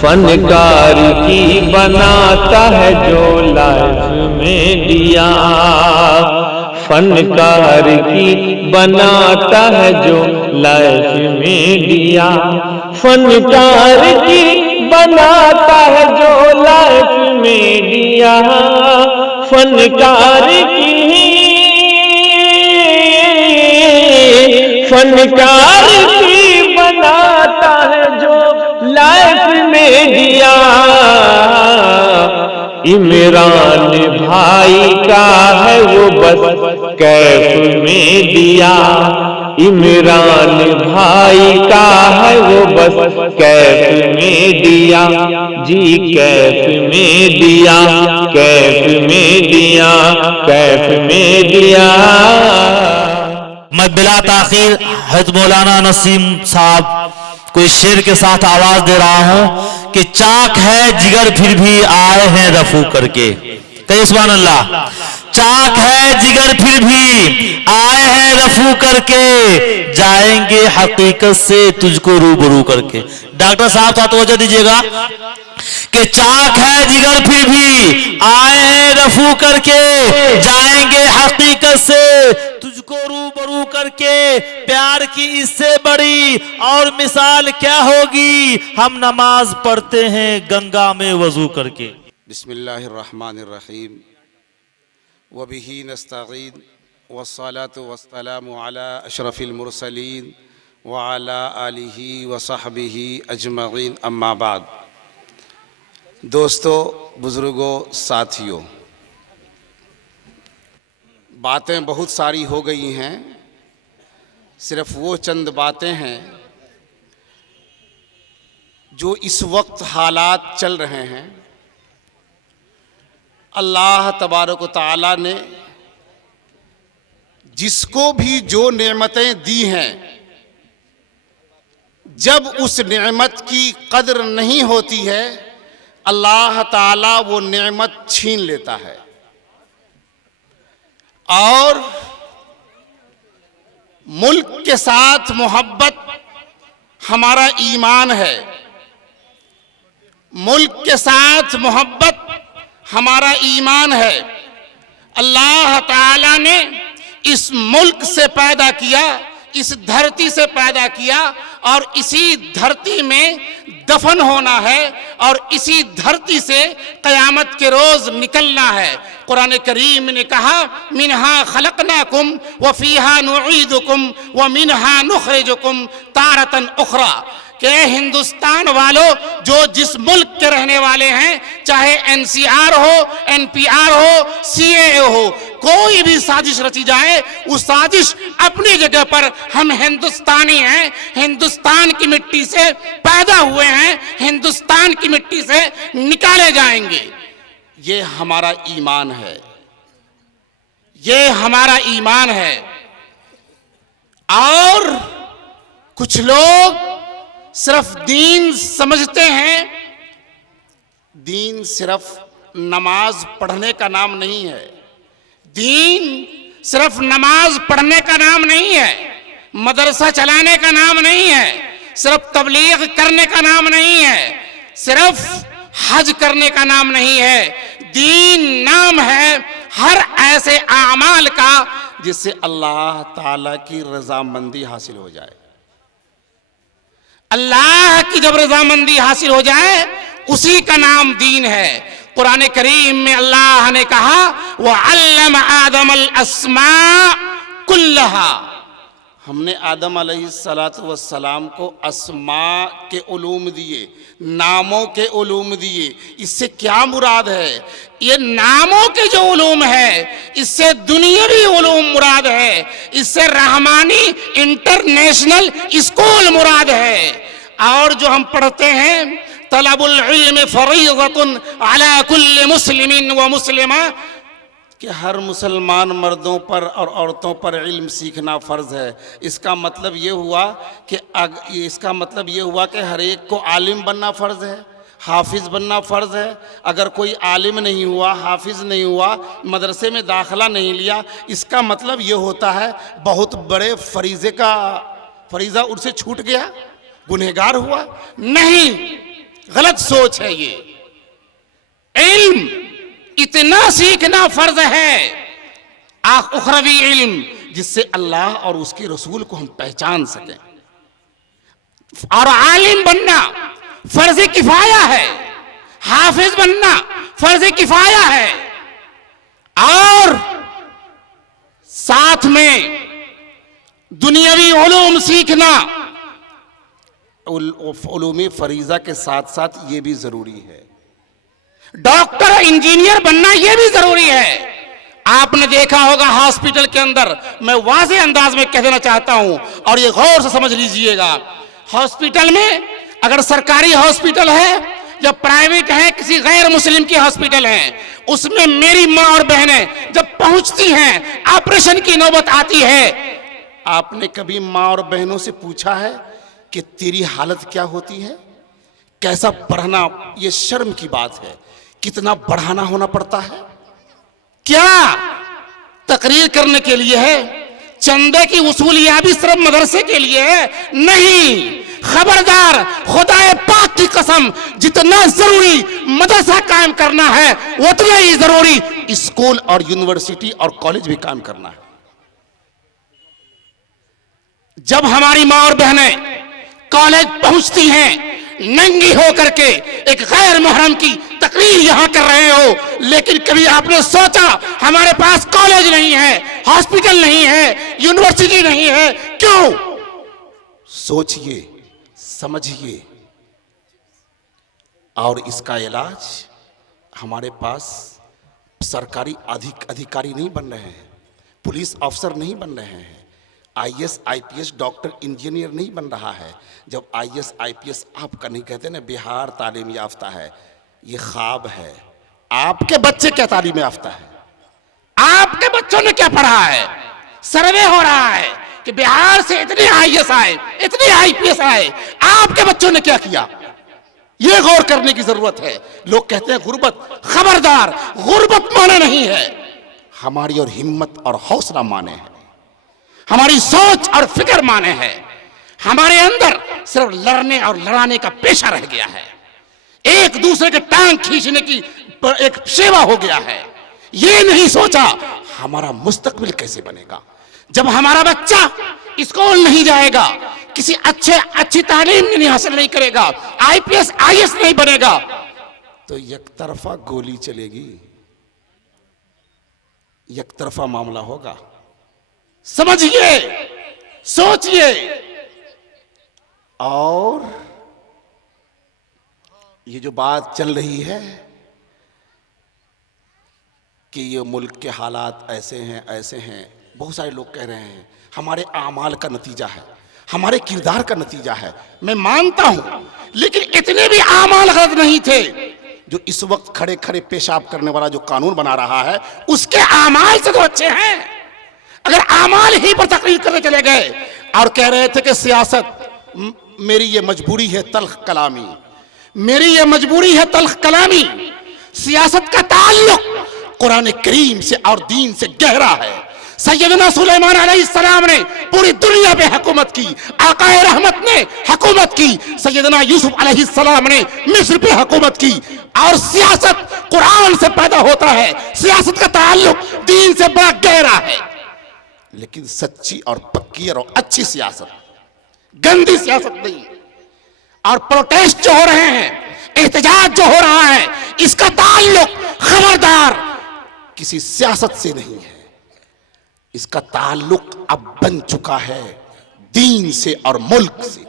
فنکار کی بناتا ہے جو لائف میں دیا، فنکار کی بناتا ہے جو لائف میں دیا، فنکار کی بناتا ہے جو لائف میں دیا، فنکار کی بناتا ہے جو لائف میں دیا۔ عمران بھائی کا ہے وہ بس کیف میں دیا، عمران بھائی کا ہے وہ بس کیف میں دیا، جی کیف میں دیا، کیف میں دیا، کیف میں دیا۔ میں بلا تاخیر حضرت مولانا نسیم صاحب کو اس شعر کے ساتھ آواز دے رہا ہوں کہ چاک ہے جگر پھر بھی آئے ہیں رفو کر کے، کہیے سبحان اللہ۔ چاک ہے جگر پھر بھی آئے ہیں رفو کر کے، جائیں گے حقیقت سے تجھ کو روبرو کر کے۔ ڈاکٹر صاحب تھا توجہ دیجئے گا کہ چاک ہے جگر پھر بھی آئے ہیں رفو کر کے، جائیں گے حقیقت سے تجھ کو روبرو کر کے، پیار کی اس سے بڑی اور مثال کیا ہوگی، ہم نماز پڑھتے ہیں گنگا میں وضو کر کے۔ بسم اللہ الرحمن الرحیم وبہ نستعین والصلاة والسلام علی اشرف المرسلین وعلی آلہ وصحبہ اجمعین، اما بعد۔ دوستو، بزرگوں، ساتھیوں، باتیں بہت ساری ہو گئی ہیں، صرف وہ چند باتیں ہیں جو اس وقت حالات چل رہے ہیں۔ اللہ تبارک و تعالیٰ نے جس کو بھی جو نعمتیں دی ہیں، جب اس نعمت کی قدر نہیں ہوتی ہے، اللہ تعالیٰ وہ نعمت چھین لیتا ہے۔ اور ملک کے ساتھ محبت ہمارا ایمان ہے، ملک کے ساتھ محبت ہمارا ایمان ہے۔ اللہ تعالیٰ نے اس ملک سے پیدا کیا، اس دھرتی سے پیدا کیا، اور اسی دھرتی میں دفن ہونا ہے، اور اسی دھرتی سے قیامت کے روز نکلنا ہے۔ قرآن کریم نے کہا منہا خلقناکم وفیہا نعیدکم ومنہا نخرجکم تارۃ اخری، کہ ہندوستان والوں جو جس ملک کے رہنے والے ہیں، چاہے NCR ہو، NPR ہو، CAA ہو، کوئی بھی سازش رچی جائے، وہ سازش اپنی جگہ پر، ہم ہندوستانی ہیں، ہندوستان کی مٹی سے پیدا ہوئے ہیں، ہندوستان کی مٹی سے نکالے جائیں گے۔ یہ ہمارا ایمان ہے، یہ ہمارا ایمان ہے۔ اور کچھ لوگ صرف دین سمجھتے ہیں، دین صرف نماز پڑھنے کا نام نہیں ہے، دین صرف نماز پڑھنے کا نام نہیں ہے، مدرسہ چلانے کا نام نہیں ہے، صرف تبلیغ کرنے کا نام نہیں ہے، صرف حج کرنے کا نام نہیں ہے۔ دین نام ہے ہر ایسے اعمال کا جس سے اللہ تعالیٰ کی رضامندی حاصل ہو جائے۔ اللہ کی جب رضامندی حاصل ہو جائے، اسی کا نام دین ہے۔ قرآن کریم میں اللہ نے کہا وَعَلَّمَ آدَمَ الْأَسْمَاءَ كُلَّهَا، ہم نے آدم علیہ السلام کو اسماء کے علوم دیے، ناموں کے علوم دیے۔ اس سے کیا مراد ہے؟ یہ ناموں کے جو علوم ہے، اس سے دنیاوی علوم مراد ہے، اس سے رحمانی انٹرنیشنل اسکول مراد ہے۔ اور جو ہم پڑھتے ہیں طلب العلم فریضۃ علی کل مسلم و مسلمہ، کہ ہر مسلمان مردوں پر اور عورتوں پر علم سیکھنا فرض ہے۔ اس کا مطلب یہ ہوا کہ ہر ایک کو عالم بننا فرض ہے، حافظ بننا فرض ہے۔ اگر کوئی عالم نہیں ہوا، حافظ نہیں ہوا، مدرسے میں داخلہ نہیں لیا، اس کا مطلب یہ ہوتا ہے بہت بڑے فریضہ ان سے چھوٹ گیا، گنہگار ہوا۔ نہیں، غلط سوچ ہے یہ۔ علم اتنا سیکھنا فرض ہے، اخروی علم جس سے اللہ اور اس کے رسول کو ہم پہچان سکیں، اور عالم بننا فرض کفایہ ہے، حافظ بننا فرض کفایہ ہے، اور ساتھ میں دنیاوی علوم سیکھنا علوم فریضہ کے ساتھ ساتھ یہ بھی ضروری ہے۔ ڈاکٹر انجینئر بننا یہ بھی ضروری ہے۔ آپ نے دیکھا ہوگا ہاسپٹل کے اندر، میں واضح انداز میں کہہ دینا چاہتا ہوں اور یہ غور سے سمجھ لیجئے گا، ہاسپٹل میں اگر سرکاری ہاسپٹل ہے یا پرائیویٹ ہے، کسی غیر مسلم کی ہاسپٹل ہے، اس میں میری ماں اور بہنیں جب پہنچتی ہیں، آپریشن کی نوبت آتی ہے، آپ نے کبھی ماں اور بہنوں سے پوچھا ہے کہ تیری حالت کیا ہوتی ہے؟ کیسا پڑھنا؟ یہ شرم کی بات ہے، کتنا بڑھانا ہونا پڑتا ہے؟ کیا تقریر کرنے کے لیے ہے؟ چندے کی وصولیابی صرف مدرسے کے لیے ہے؟ نہیں، خبردار، خدا پاک کی قسم، جتنا ضروری مدرسہ قائم کرنا ہے اتنا ہی ضروری اسکول اور یونیورسٹی اور کالج بھی قائم کرنا ہے۔ جب ہماری ماں اور بہنیں کالج پہنچتی ہیں ننگی ہو کر کے، ایک غیر محرم کی تقریر یہاں کر رہے ہو، لیکن کبھی آپ نے سوچا ہمارے پاس کالج نہیں ہے، ہاسپٹل نہیں ہے، یونیورسٹی نہیں ہے، کیوں؟ سوچئے، سمجھئے، اور اس کا علاج ہمارے پاس سرکاری ادھیکاری نہیں بن رہے ہیں، پولیس افسر نہیں بن رہے ہیں، I S I P S doctor engineer نہیں بن رہا ہے۔ جب I S I P S آپ کا نہیں کہتے نا بہار تعلیم یافتہ ہے، یہ خواب ہے۔ آپ کے بچے کیا تعلیم یافتہ ہے؟ آپ کے بچوں نے کیا پڑھا ہے؟ سروے ہو رہا ہے کہ بہار سے اتنے آئی ایس آئے، اتنے آئی پی ایس آئے، آپ کے بچوں نے کیا کیا؟ یہ غور کرنے کی ضرورت ہے۔ لوگ کہتے ہیں غربت، خبردار، غربت مانے نہیں ہے، ہماری اور ہمت اور حوصلہ مانے ہے، ہماری سوچ اور فکر مانے ہے۔ ہمارے اندر صرف لڑنے اور لڑانے کا پیشہ رہ گیا ہے، ایک دوسرے کے ٹانگ کھینچنے کی ایک شیوا ہو گیا ہے۔ یہ نہیں سوچا ہمارا مستقبل کیسے بنے گا۔ جب ہمارا بچہ اسکول نہیں جائے گا، کسی اچھی تعلیم نہیں حاصل نہیں کرے گا، آئی پی ایس آئی ایس نہیں بنے گا، تو یک طرفہ گولی چلے گی، یک طرفہ معاملہ ہوگا۔ سمجھئے، سوچئے، اور یہ جو بات چل رہی ہے کہ یہ ملک کے حالات ایسے ہیں ایسے ہیں، بہت سارے لوگ کہہ رہے ہیں ہمارے اعمال کا نتیجہ ہے، ہمارے کردار کا نتیجہ ہے۔ میں مانتا ہوں، لیکن اتنے بھی اعمال غلط نہیں تھے۔ جو اس وقت کھڑے کھڑے پیشاب کرنے والا جو قانون بنا رہا ہے، اس کے اعمال سے تو اچھے ہیں۔ اگر اعمال ہی پر تقریر کرنے چلے گئے اور کہہ رہے تھے کہ سیاست میری یہ مجبوری ہے تلخ کلامی، میری یہ مجبوری ہے تلخ کلامی، سیاست کا تعلق قرآن کریم سے اور دین سے گہرا ہے۔ سیدنا سلیمان علیہ السلام نے پوری دنیا پہ حکومت کی، آقا رحمت نے حکومت کی، سیدنا یوسف علیہ السلام نے مصر پہ حکومت کی، اور سیاست قرآن سے پیدا ہوتا ہے، سیاست کا تعلق دین سے بڑا گہرا ہے۔ لیکن سچی اور پکی اور اچھی سیاست، گندی سیاست نہیں۔ اور پروٹیسٹ جو ہو رہے ہیں، احتجاج جو ہو رہا ہے، اس کا تعلق خبردار کسی سیاست سے نہیں ہے، اس کا تعلق اب بن چکا ہے دین سے اور ملک سے۔